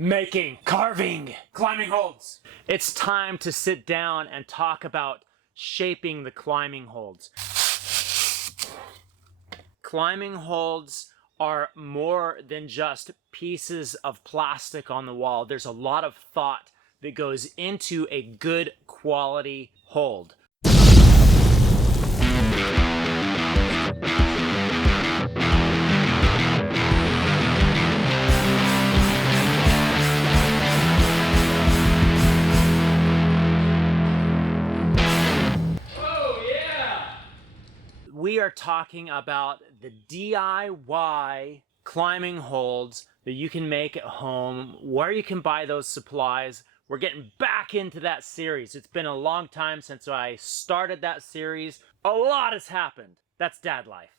making, carving, climbing holds. It's time to sit down and talk about shaping the climbing holds. Climbing holds are more than just pieces of plastic on the wall. There's a lot of thought that goes into a good quality hold. We are talking about the DIY climbing holds that you can make at home, where you can buy those supplies. We're getting back into that series. It's been a long time since I started that series. A lot has happened. That's dad life.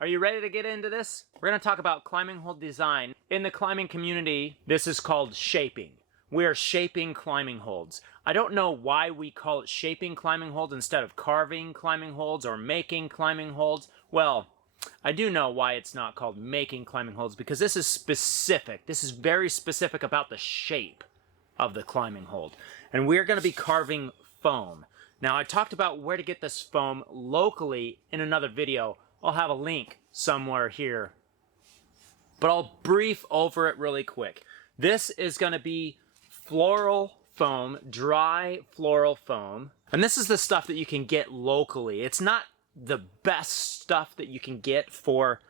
Are you ready to get into this? We're going to talk about climbing hold design. In the climbing community, this is called shaping. We are shaping climbing holds. I don't know why we call it shaping climbing holds instead of carving climbing holds or making climbing holds. Well, I do know why it's not called making climbing holds, because this is specific. This is very specific about the shape of the climbing hold. And we're going to be carving foam. Now, I talked about where to get this foam locally in another video. I'll have a link somewhere here, but I'll brief over it really quick. This is going to be floral foam, dry floral foam. And this is the stuff that you can get locally. It's not the best stuff that you can get for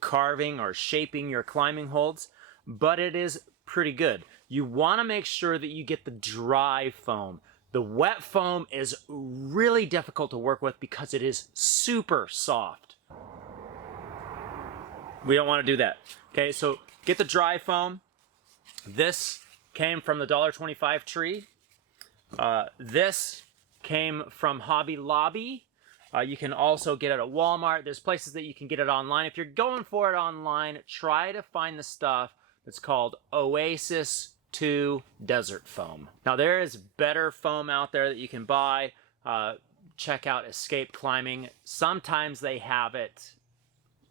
carving or shaping your climbing holds, but it is pretty good. You want to make sure that you get the dry foam. The wet foam is really difficult to work with because it is super soft. We don't want to do that. Okay, so get the dry foam. This came from the $1.25 tree. This came from Hobby Lobby. You can also get it at Walmart. There's places that you can get it online. If you're going for it online, try to find the stuff that's called Oasis 2 Desert Foam. Now, there is better foam out there that you can buy. Check out Escape Climbing. Sometimes they have it.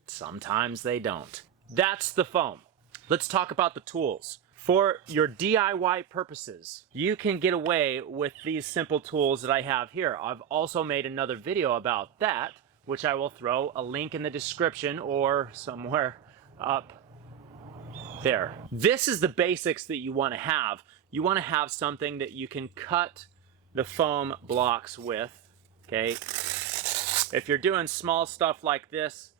Sometimes they don't. That's the foam. Let's talk about the tools. For your DIY purposes, you can get away with these simple tools that I have here. I've also made another video about that, which I will throw a link in the description or somewhere up there. This is the basics that you want to have. You want to have something that you can cut the foam blocks with, okay? If you're doing small stuff like this,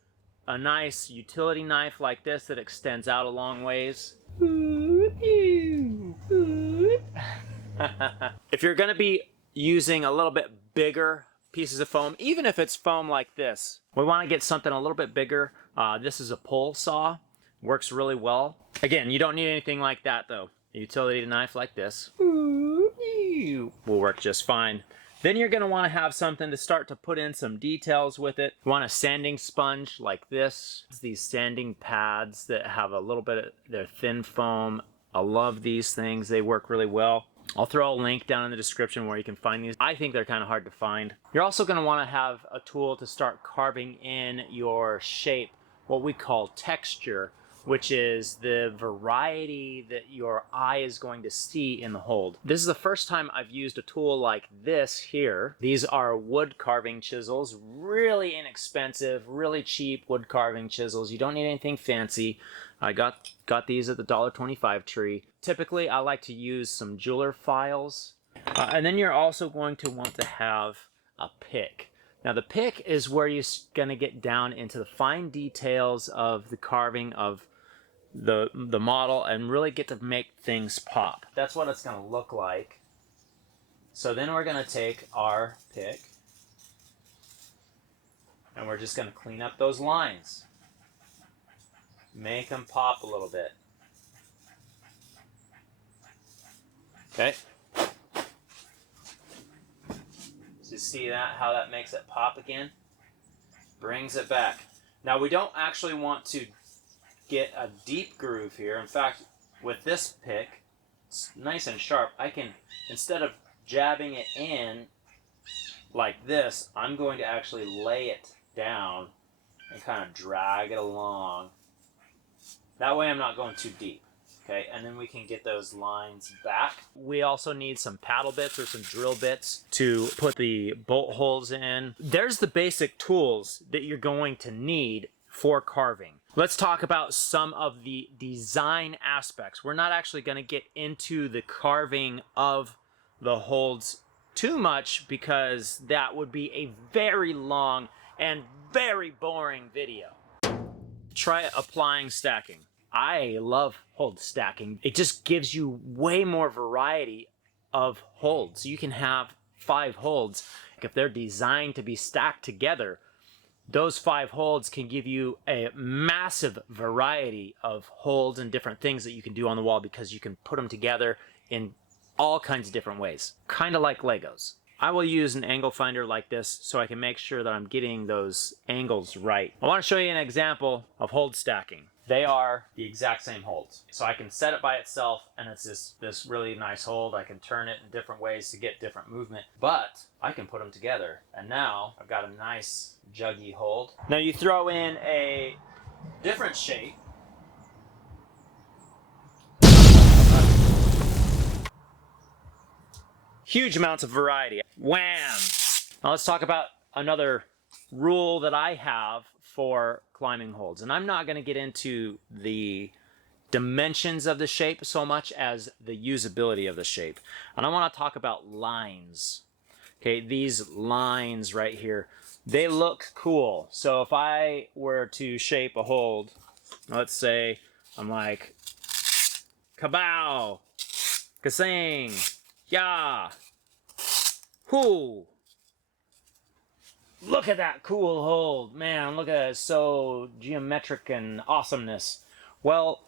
a nice utility knife like this that extends out a long ways. If you're going to be using a little bit bigger pieces of foam, even if it's foam like this, we want to get something a little bit bigger. This is a pull saw. Works really well. Again, you don't need anything like that though. A utility knife like this will work just fine. Then you're going to want to have something to start to put in some details with it. You want a sanding sponge like this. It's these sanding pads that have a little bit of their thin foam. I love these things. They work really well. I'll throw a link down in the description where you can find these. I think they're kind of hard to find. You're also going to want to have a tool to start carving in your shape, what we call texture, which is the variety that your eye is going to see in the hold. This is the first time I've used a tool like this here. These are wood carving chisels, really inexpensive, really cheap wood carving chisels. You don't need anything fancy. I got these at the $1.25 tree. Typically, I like to use some jeweler files. And then you're also going to want to have a pick. Now, the pick is where you're going to get down into the fine details of the carving of the model and really get to make things pop. That's what it's going to look like. So then we're going to take our pick and we're just going to clean up those lines. Make them pop a little bit. Okay. So you see that, how that makes it pop again? Brings it back. Now, we don't actually want to get a deep groove here. In fact, with this pick, it's nice and sharp. I can, instead of jabbing it in like this, I'm going to actually lay it down and kind of drag it along. That way I'm not going too deep. Okay, and then we can get those lines back. We also need some paddle bits or some drill bits to put the bolt holes in. There's the basic tools that you're going to need for carving. Let's talk about some of the design aspects. We're not actually going to get into the carving of the holds too much because that would be a very long and very boring video. Try applying stacking. I love hold stacking. It just gives you way more variety of holds. You can have 5 holds. If they're designed to be stacked together, those 5 holds can give you a massive variety of holds and different things that you can do on the wall because you can put them together in all kinds of different ways. Kind of like Legos. I will use an angle finder like this so I can make sure that I'm getting those angles right. I want to show you an example of hold stacking. They are the exact same holds. So I can set it by itself and it's this really nice hold. I can turn it in different ways to get different movement, but I can put them together. And now I've got a nice juggy hold. Now you throw in a different shape. Huge amounts of variety. Wham! Now let's talk about another rule that I have for climbing holds. And I'm not going to get into the dimensions of the shape so much as the usability of the shape. And I want to talk about lines. Okay, these lines right here, they look cool. So if I were to shape a hold, let's say I'm like, kabow, kasing, yeah, whoo. Look at that cool hold. Man, look at it. It's so geometric and awesomeness. Well,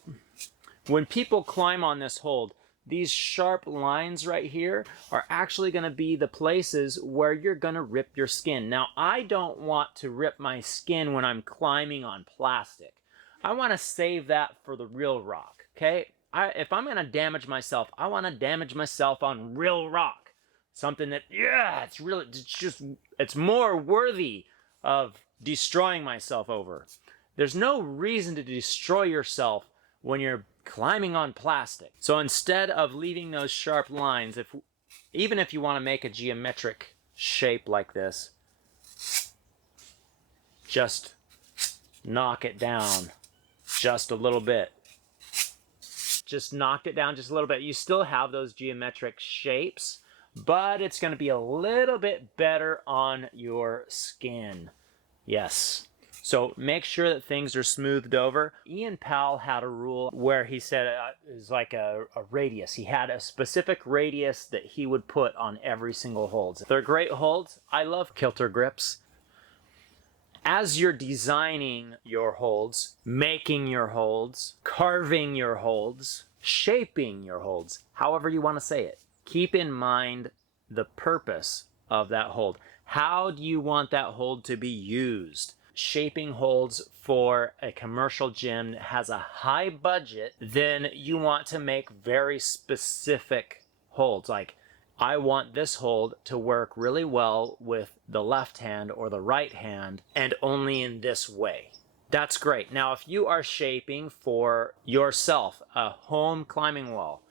when people climb on this hold, these sharp lines right here are actually going to be the places where you're going to rip your skin. Now, I don't want to rip my skin when I'm climbing on plastic. I want to save that for the real rock, okay? If I'm going to damage myself, I want to damage myself on real rock. Something that, yeah, it's more worthy of destroying myself over. There's no reason to destroy yourself when you're climbing on plastic. So instead of leaving those sharp lines, even if you want to make a geometric shape like this, just knock it down just a little bit. Just knocked it down just a little bit. You still have those geometric shapes, but it's going to be a little bit better on your skin. Yes. So make sure that things are smoothed over. Ian Powell had a rule where he said it was like a radius. He had a specific radius that he would put on every single hold. They're great holds. I love kilter grips. As you're designing your holds, making your holds, carving your holds, shaping your holds, however you want to say it, keep in mind the purpose of that hold. How do you want that hold to be used? Shaping holds for a commercial gym that has a high budget, then you want to make very specific holds. Like, I want this hold to work really well with the left hand or the right hand, and only in this way. That's great. Now, if you are shaping for yourself a home climbing wall,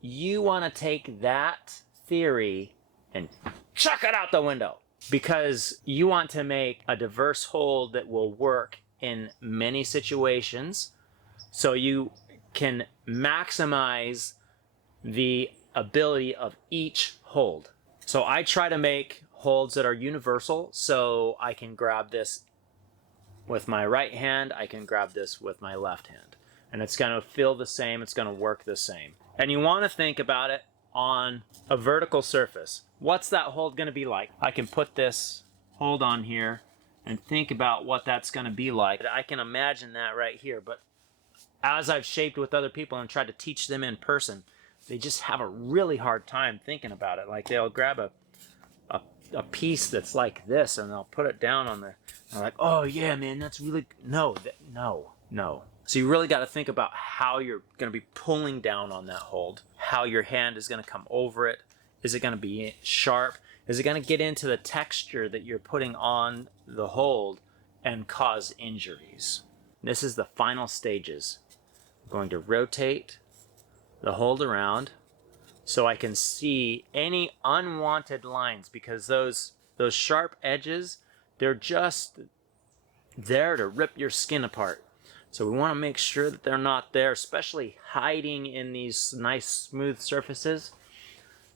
you want to take that theory and chuck it out the window, because you want to make a diverse hold that will work in many situations so you can maximize the ability of each hold. So I try to make holds that are universal, so I can grab this with my right hand, I can grab this with my left hand, and it's going to feel the same, it's going to work the same. And you want to think about it on a vertical surface. What's that hold going to be like? I can put this hold on here and think about what that's going to be like. I can imagine that right here, but as I've shaped with other people and tried to teach them in person, they just have a really hard time thinking about it. Like, they'll grab a piece that's like this and they'll put it down on the, they're like, oh yeah, man, that's really, no. So you really got to think about how you're going to be pulling down on that hold, how your hand is going to come over it. Is it going to be sharp? Is it going to get into the texture that you're putting on the hold and cause injuries? This is the final stages I'm going to rotate the hold around so I can see any unwanted lines, because those sharp edges, they're just there to rip your skin apart. So we want to make sure that they're not there, especially hiding in these nice smooth surfaces.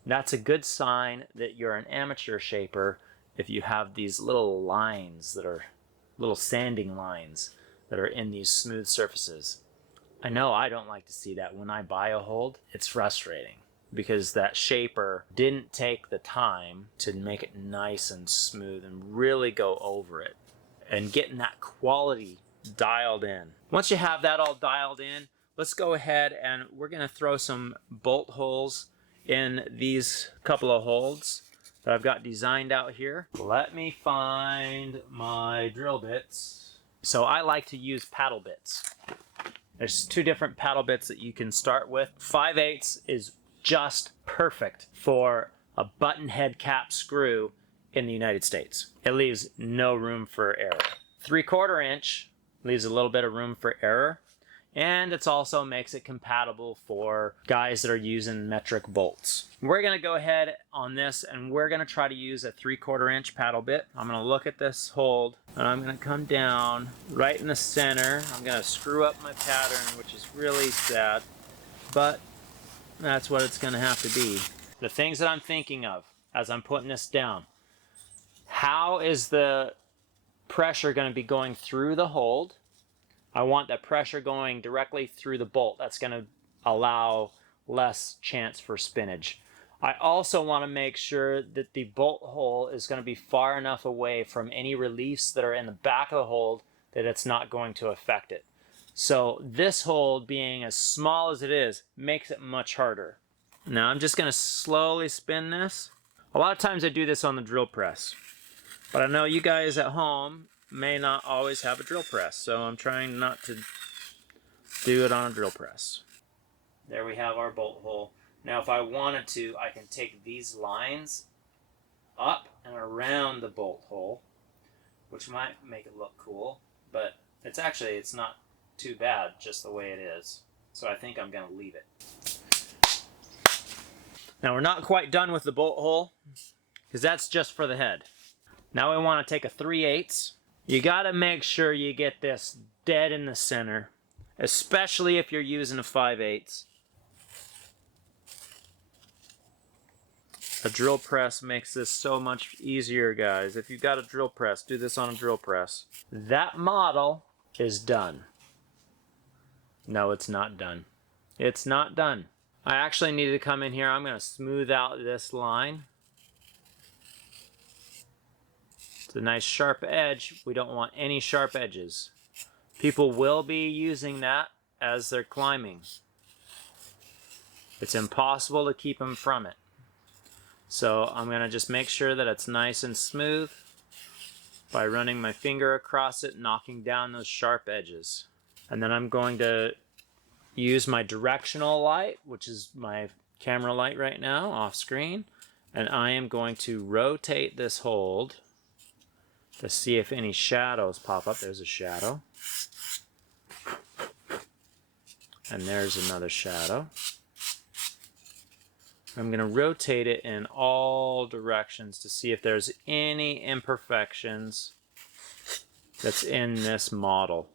That's a good sign that you're an amateur shaper if you have these little lines that are little sanding lines that are in these smooth surfaces. I know I don't like to see that when I buy a hold. It's frustrating because that shaper didn't take the time to make it nice and smooth and really go over it and getting that quality dialed in. Once you have that all dialed in, let's go ahead and we're going to throw some bolt holes in these couple of holds that I've got designed out here. Let me find my drill bits. So I like to use paddle bits. There's two different paddle bits that you can start with. 5/8 is just perfect for a button head cap screw in the United States. It leaves no room for error. 3/4 inch leaves a little bit of room for error, and it also makes it compatible for guys that are using metric bolts. We're going to go ahead on this and we're going to try to use a 3/4 inch paddle bit. I'm going to look at this hold and I'm going to come down right in the center. I'm going to screw up my pattern, which is really sad, but that's what it's going to have to be. The things that I'm thinking of as I'm putting this down: how is the pressure going to be going through the hold? I want that pressure going directly through the bolt. That's going to allow less chance for spinnage. I also want to make sure that the bolt hole is going to be far enough away from any reliefs that are in the back of the hold that it's not going to affect it. So this hold, being as small as it is, makes it much harder. Now I'm just going to slowly spin this. A lot of times I do this on the drill press, but I know you guys at home may not always have a drill press, so I'm trying not to do it on a drill press. There we have our bolt hole. Now if I wanted to, I can take these lines up and around the bolt hole, which might make it look cool, but it's not too bad just the way it is. So I think I'm going to leave it. Now we're not quite done with the bolt hole, because that's just for the head. Now we want to take a 3/8. You got to make sure you get this dead in the center, especially if you're using a 5/8. A drill press makes this so much easier, guys. If you've got a drill press, do this on a drill press. That model is done. No, it's not done. It's not done. I actually need to come in here. I'm going to smooth out this line. It's a nice sharp edge. We don't want any sharp edges. People will be using that as they're climbing. It's impossible to keep them from it. So I'm going to just make sure that it's nice and smooth by running my finger across it, knocking down those sharp edges. And then I'm going to use my directional light, which is my camera light right now, off screen, and I am going to rotate this hold to see if any shadows pop up. There's a shadow. And there's another shadow. I'm going to rotate it in all directions to see if there's any imperfections that's in this model.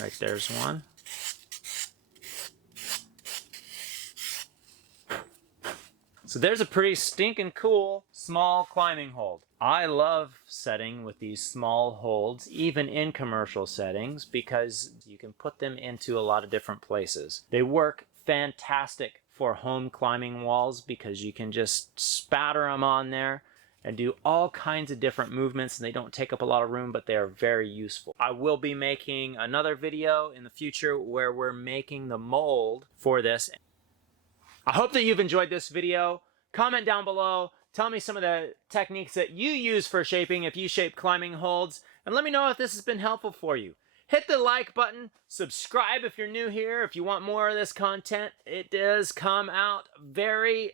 Right, there's one. So there's a pretty stinking cool small climbing hold. I love setting with these small holds, even in commercial settings, because you can put them into a lot of different places. They work fantastic for home climbing walls because you can just spatter them on there and do all kinds of different movements, and they don't take up a lot of room, but they are very useful. I will be making another video in the future where we're making the mold for this. I hope that you've enjoyed this video. Comment down below. Tell me some of the techniques that you use for shaping if you shape climbing holds, and let me know if this has been helpful for you. Hit the like button, subscribe if you're new here, if you want more of this content. It does come out very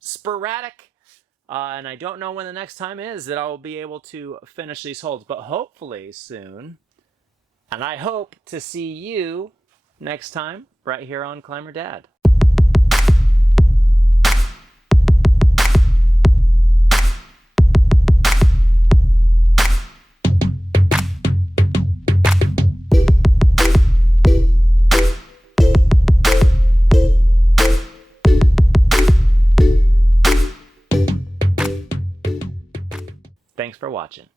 sporadic, and I don't know when the next time is that I will be able to finish these holds, but hopefully soon. And I hope to see you next time right here on Climber Dad. Thanks for watching.